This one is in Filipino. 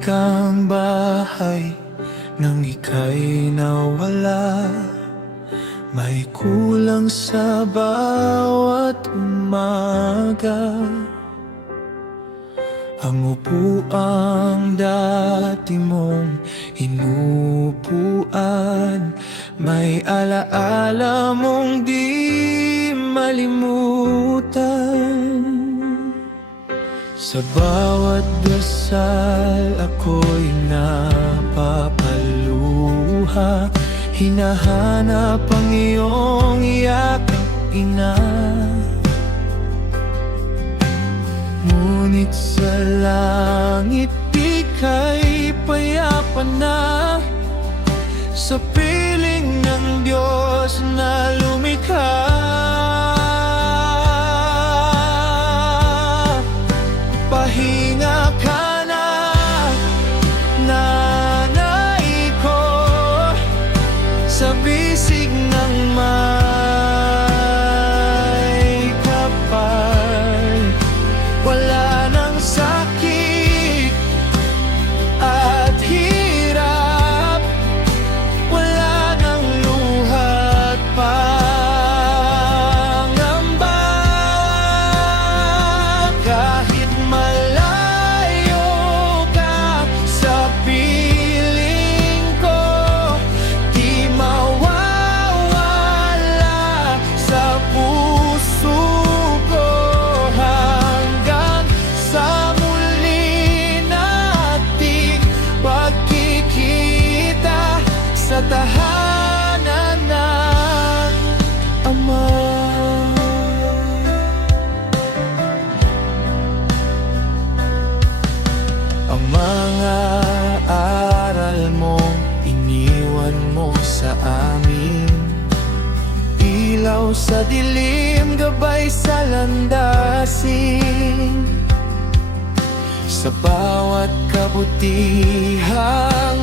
kang bahay nang ika'y nawala. May kulang sa bawat umaga. Ang upuang dati mong inuupuan, may alaala mong di malimutan. Sa bawat dasal ako'y napapaluha, hinahanap ang iyong yakap, ina. Ngunit sa langit ika'y payapa na, sa piling ng Diyos na lumikha. Pahinga ka na, nanay ko, sa bisig ng may kapal. Wala nang sakit at hirap, wala nang luha't pangamba. Kahit malayo ka sa piling ko, di mawawala sa puso ko. Hanggang sa muli nating pagkikita sa tahanan ng Ama. Ang mga aral mong iniwan mo sa amin, ilaw sa dilim, gabay sa landasin. Sa bawat kabutihang